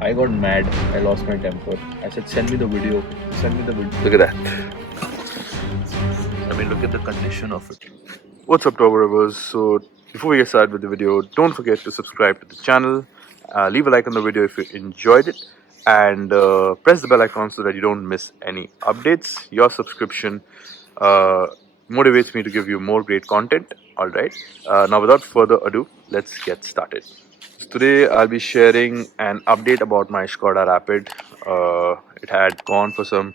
I got mad. I lost my temper. I said, send me the video. Send me the video. Look at that. I mean, look at the condition of it. What's up, Top Rovers? So, before we get started with the video, don't forget to subscribe to the channel. Leave a like on the video if you enjoyed it. And press the bell icon so that you don't miss any updates. Your subscription uh, motivates me to give you more great content. Alright. Now, without further ado, let's get started. Today I'll be sharing an update about my Skoda Rapid. It had gone for some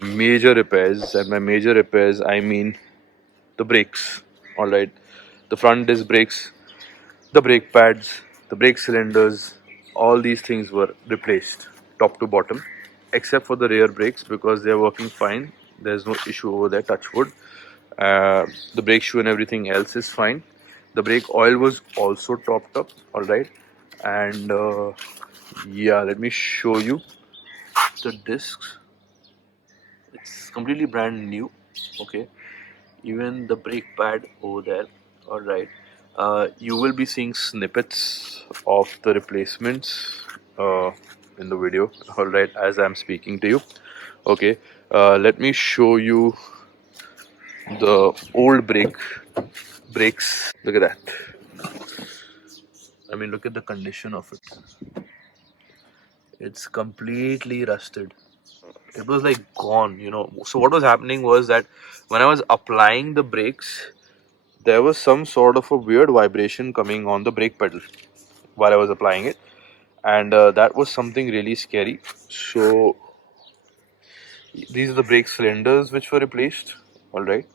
major repairs, and by major repairs I mean the brakes. All right, the front disc brakes, the brake pads, the brake cylinders, all these things were replaced, top to bottom, except for the rear brakes because they are working fine. There's no issue over there. Touch wood. The brake shoe and everything else is fine. The brake oil was also topped up. All right, and yeah, let me show you the discs. It's completely brand new. Okay, even the brake pad over there. All right, you will be seeing snippets of the replacements in the video. All right, as I'm speaking to you. Okay, let me show you the old brakes. Look at that. I mean, look at the condition of it. It's completely rusted. It was like gone. So what was happening was that when I was applying the brakes, there was some sort of a weird vibration coming on the brake pedal while I was applying it, and that was something really scary. So these are the brake cylinders which were replaced. All right,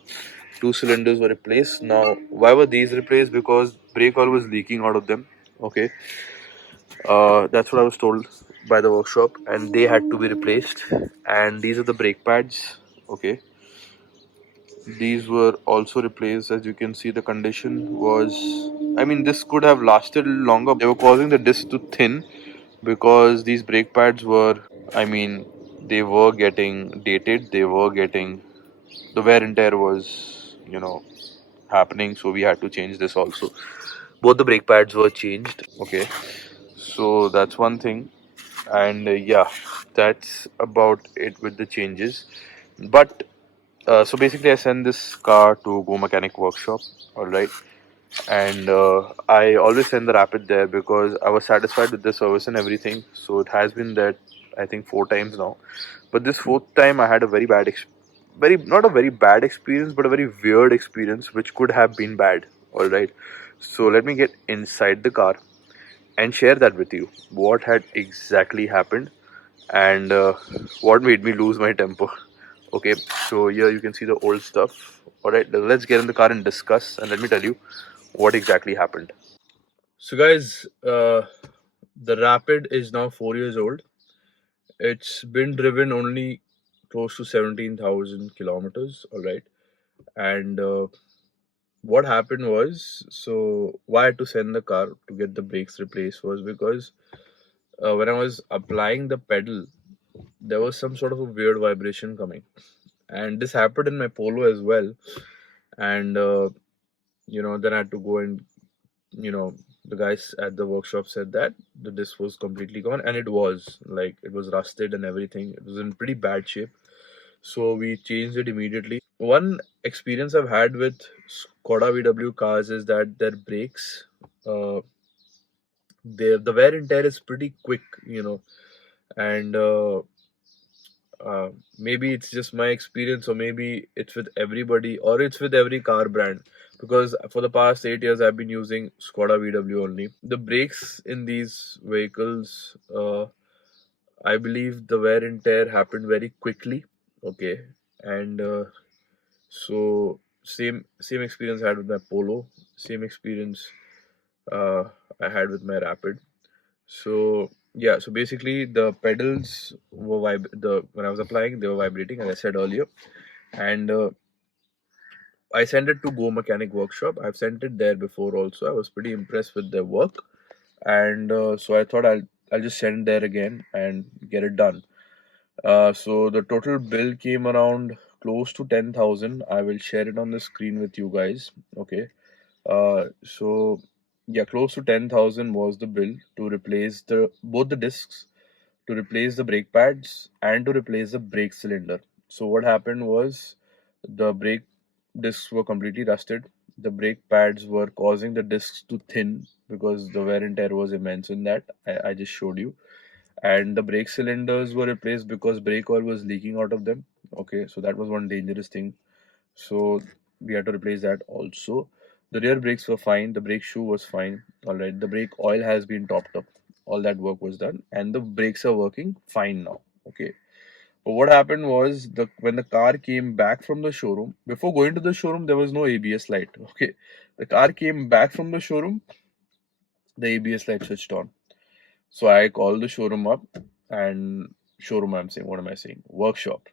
two cylinders were replaced. Now, why were these replaced? Because brake oil was leaking out of them. Okay, that's what I was told by the workshop, and they had to be replaced. And these are the brake pads. Okay, these were also replaced. As you can see, the condition was, I mean, this could have lasted longer. They were causing the disc to thin because these brake pads were, I mean, they were getting dated. They were getting, the wear and tear was, happening. So we had to change this also. Both the brake pads were changed. Okay, so that's one thing. And yeah, that's about it with the changes. But so basically, I sent this car to Go Mechanic Workshop. All right, and I always send the Rapid there because I was satisfied with the service and everything. So it has been there, I think, 4 times now. But this fourth time, I had a very bad, very not a very bad experience, but a very weird experience, which could have been bad. All right, so let me get inside the car and share that with you. What had exactly happened and what made me lose my temper. Okay, so here you can see the old stuff. All right, let's get in the car and discuss, and let me tell you what exactly happened. So, guys, the Rapid is now 4 years old. It's been driven only close to 17,000 kilometers. All right, and what happened was, so why I had to send the car to get the brakes replaced was because when I was applying the pedal, there was some sort of a weird vibration coming, and this happened in my Polo as well. And then I had to go and you know the guys at the workshop said that the disc was completely gone, and it was like it was rusted and everything. It was in pretty bad shape, so we changed it immediately. One experience I've had with Skoda VW cars is that their brakes, uh, the wear and tear is pretty quick. And maybe it's just my experience, or maybe it's with everybody, or it's with every car brand, because for the past 8 years I've been using Skoda VW only. The brakes in these vehicles, I believe the wear and tear happened very quickly. Okay, and so same experience I had with my Polo, same experience uh, I had with my Rapid. So yeah, so basically the pedals were when I was applying, they were vibrating, as I said earlier. And I sent it to Go Mechanic Workshop. I've sent it there before also. I was pretty impressed with their work, and so I thought I'll just send there again and get it done. So the total bill came around close to 10,000. I will share it on the screen with you guys. Okay. So Yeah, close to 10,000 was the bill to replace the both the discs, to replace the brake pads, and to replace the brake cylinder. So what happened was the brake discs were completely rusted. The brake pads were causing the discs to thin because the wear and tear was immense in that. I just showed you. And the brake cylinders were replaced because brake oil was leaking out of them. Okay, so that was one dangerous thing. So we had to replace that also. The rear brakes were fine. The brake shoe was fine. All right. The brake oil has been topped up. All that work was done, and the brakes are working fine now. Okay. But what happened was the when the car came back from the showroom, before going to the showroom, there was no ABS light. Okay. The car came back from the showroom, the ABS light switched on. So I called the showroom up and showroom, I'm saying, what am I saying? Workshop.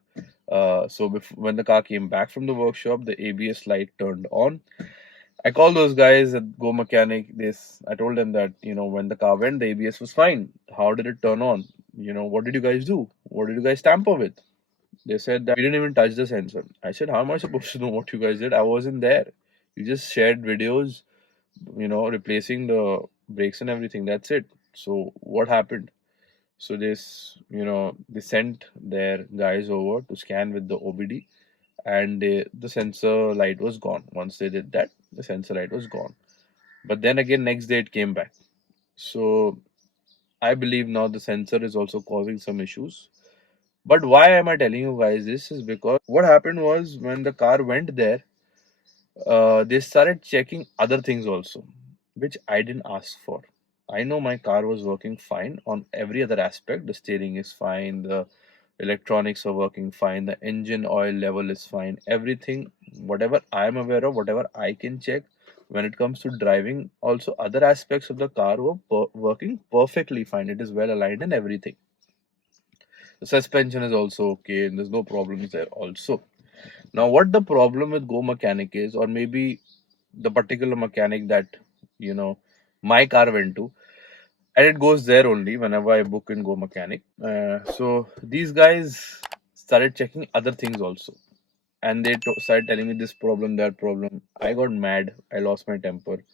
When the car came back from the workshop, the ABS light turned on. I called those guys at Go Mechanic. I told them that, when the car went, the ABS was fine. How did it turn on? What did you guys do? What did you guys tamper with? They said that we didn't even touch the sensor. I said, how am I supposed to know what you guys did? I wasn't there. You just shared videos, replacing the brakes and everything. That's it. So what happened? So they sent their guys over to scan with the OBD, and the sensor light was gone. Once they did that, the sensor light was gone. But then again, next day it came back. So I believe now the sensor is also causing some issues. But why am I telling you guys this is because what happened was when the car went there, they started checking other things also, which I didn't ask for. I know my car was working fine on every other aspect. The steering is fine, the electronics are working fine, the engine oil level is fine, everything, whatever I'm aware of, whatever I can check when it comes to driving, also other aspects of the car were working perfectly fine. It is well aligned and everything. The suspension is also okay, and there's no problems there also. Now, what the problem with Go Mechanic is, or maybe the particular mechanic that my car went to, and it goes there only whenever I book in Go Mechanic. So these guys started checking other things also, and they started telling me this problem, that problem. I got mad. I lost my temper.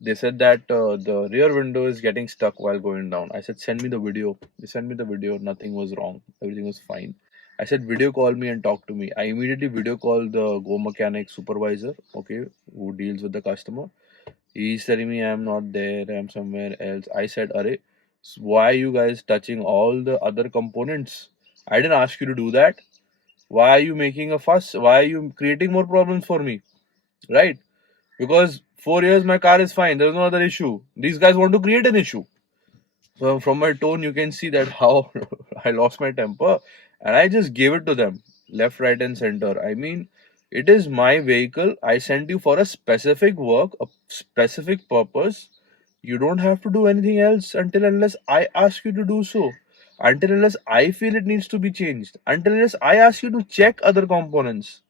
They said that the rear window is getting stuck while going down. I said, send me the video. They sent me the video. Nothing was wrong. Everything was fine. I said, video call me and talk to me. I immediately video called the Go Mechanic supervisor, okay, who deals with the customer. He's telling me I'm not there, I'm somewhere else. I said, Arey, why are you guys touching all the other components? I didn't ask you to do that. Why are you making a fuss? Why are you creating more problems for me? Right? Because 4 years my car is fine. There's no other issue. These guys want to create an issue. So from my tone, you can see that how I lost my temper, and I just gave it to them, left, right, and center. I mean, it is my vehicle. I sent you for a specific work, a specific purpose. You don't have to do anything else until unless I ask you to do so. Until unless I feel it needs to be changed. Until unless I ask you to check other components.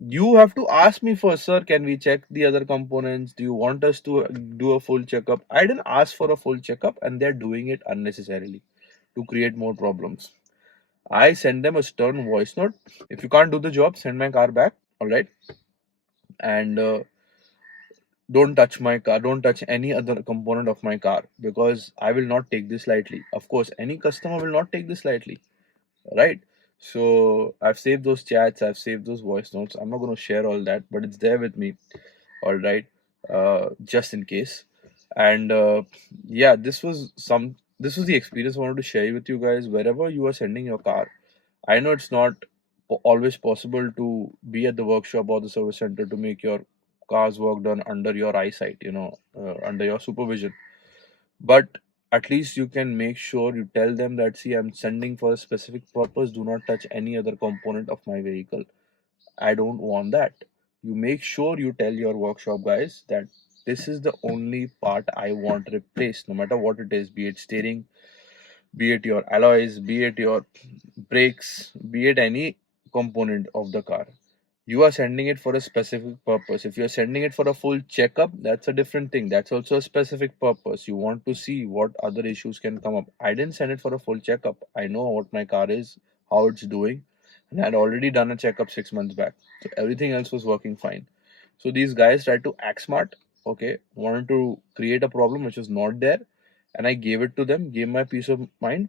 You have to ask me first, sir, can we check the other components? Do you want us to do a full checkup? I didn't ask for a full checkup, and they're doing it unnecessarily to create more problems. I send them a stern voice note. If you can't do the job, send my car back. All right. And don't touch my car. Don't touch any other component of my car because I will not take this lightly. Of course, any customer will not take this lightly. Right. So I've saved those chats. I've saved those voice notes. I'm not going to share all that, but it's there with me. All right, just in case. And yeah, this was the experience I wanted to share with you guys. Wherever you are sending your car, I know it's not always possible to be at the workshop or the service center to make your car's work done under your eyesight, under your supervision. But at least you can make sure you tell them that, see, I'm sending for a specific purpose. Do not touch any other component of my vehicle. I don't want that. You make sure you tell your workshop guys that this is the only part I want replaced, no matter what it is, be it steering, be it your alloys, be it your brakes, be it any component of the car. You are sending it for a specific purpose. If you're sending it for a full checkup, that's a different thing. That's also a specific purpose. You want to see what other issues can come up. I didn't send it for a full checkup. I know what my car is, how it's doing, and I had already done a checkup 6 months back. So everything else was working fine. So these guys tried to act smart. okay, wanted to create a problem which was not there, and I gave it to them, gave my peace of mind,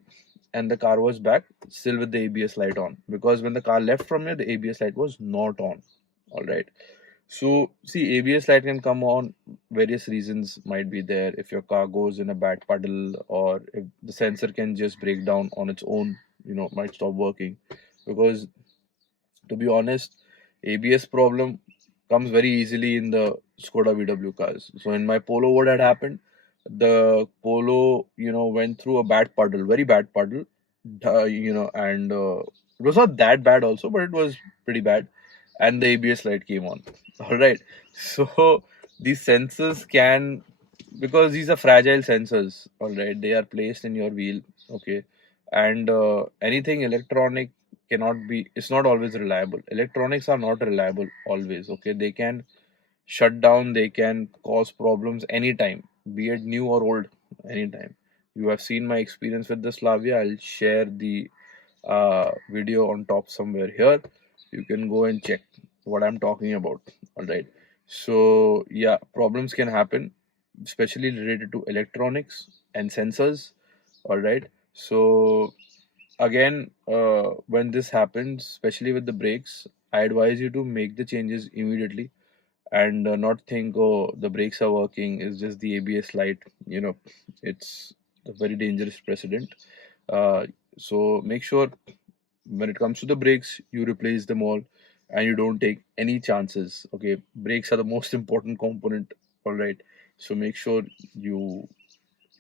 and the car was back still with the ABS light on, because when the car left from me, the ABS light was not on. All right. So see, ABS light can come on, various reasons might be there. If your car goes in a bad puddle, or if the sensor can just break down on its own, might stop working. Because to be honest, ABS problem comes very easily in the Skoda VW cars. So in my Polo, what had happened? The Polo, went through a bad puddle, very bad puddle, and it was not that bad also, but it was pretty bad, and the ABS light came on. All right. So these sensors can, because these are fragile sensors, all right, they are placed in your wheel, okay, and anything electronic cannot be, it's not always reliable. Electronics are not reliable always, okay. They can shut down, they can cause problems anytime, be it new or old, anytime. You have seen my experience with the Slavia. I'll share the video on top somewhere here. You can go and check what I'm talking about. All right. So yeah, problems can happen, especially related to electronics and sensors. All right. So again, when this happens, especially with the brakes, I advise you to make the changes immediately, and not think, oh, the brakes are working, it's just the ABS light. It's a very dangerous precedent. uh, so make sure when it comes to the brakes, you replace them all, and you don't take any chances. Okay, brakes are the most important component. All right. So make sure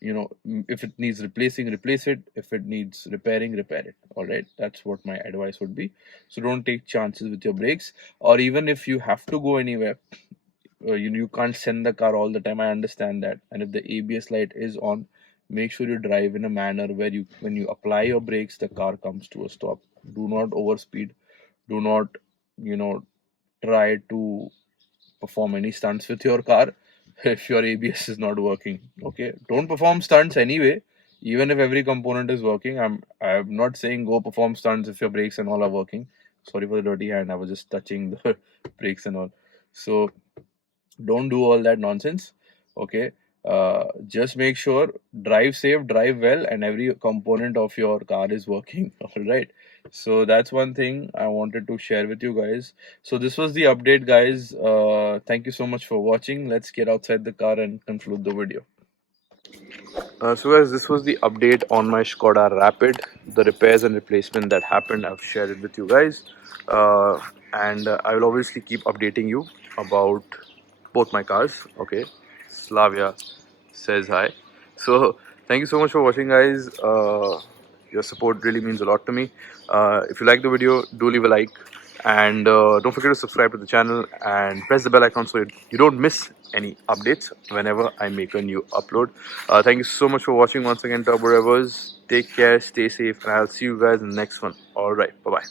if it needs replacing, replace it. If it needs repairing, repair it. All right, that's what my advice would be. So don't take chances with your brakes. Or even if you have to go anywhere, you can't send the car all the time, I understand that. And if the ABS light is on, make sure you drive in a manner where when you apply your brakes, the car comes to a stop. Do not overspeed. Do not you know try to perform any stunts with your car if your ABS is not working. Okay, don't perform stunts anyway. Even if every component is working, I'm not saying go perform stunts if your brakes and all are working. Sorry for the dirty hand. I was just touching the brakes and all. So don't do all that nonsense. Okay. Just make sure, drive safe, drive well, and every component of your car is working. All right. So that's one thing I wanted to share with you guys. So this was the update, guys. Thank you so much for watching. Let's get outside the car and conclude the video. So guys, this was the update on my Skoda Rapid, the repairs and replacement that happened. I've shared it with you guys, and I will obviously keep updating you about both my cars. Okay, Slavia says hi. So thank you so much for watching, guys. Your support really means a lot to me. If you like the video, do leave a like, and don't forget to subscribe to the channel and press the bell icon so you don't miss any updates whenever I make a new upload. Thank you so much for watching once again, Turbo Revers. Take care, stay safe, and I'll see you guys in the next one. All right, bye bye.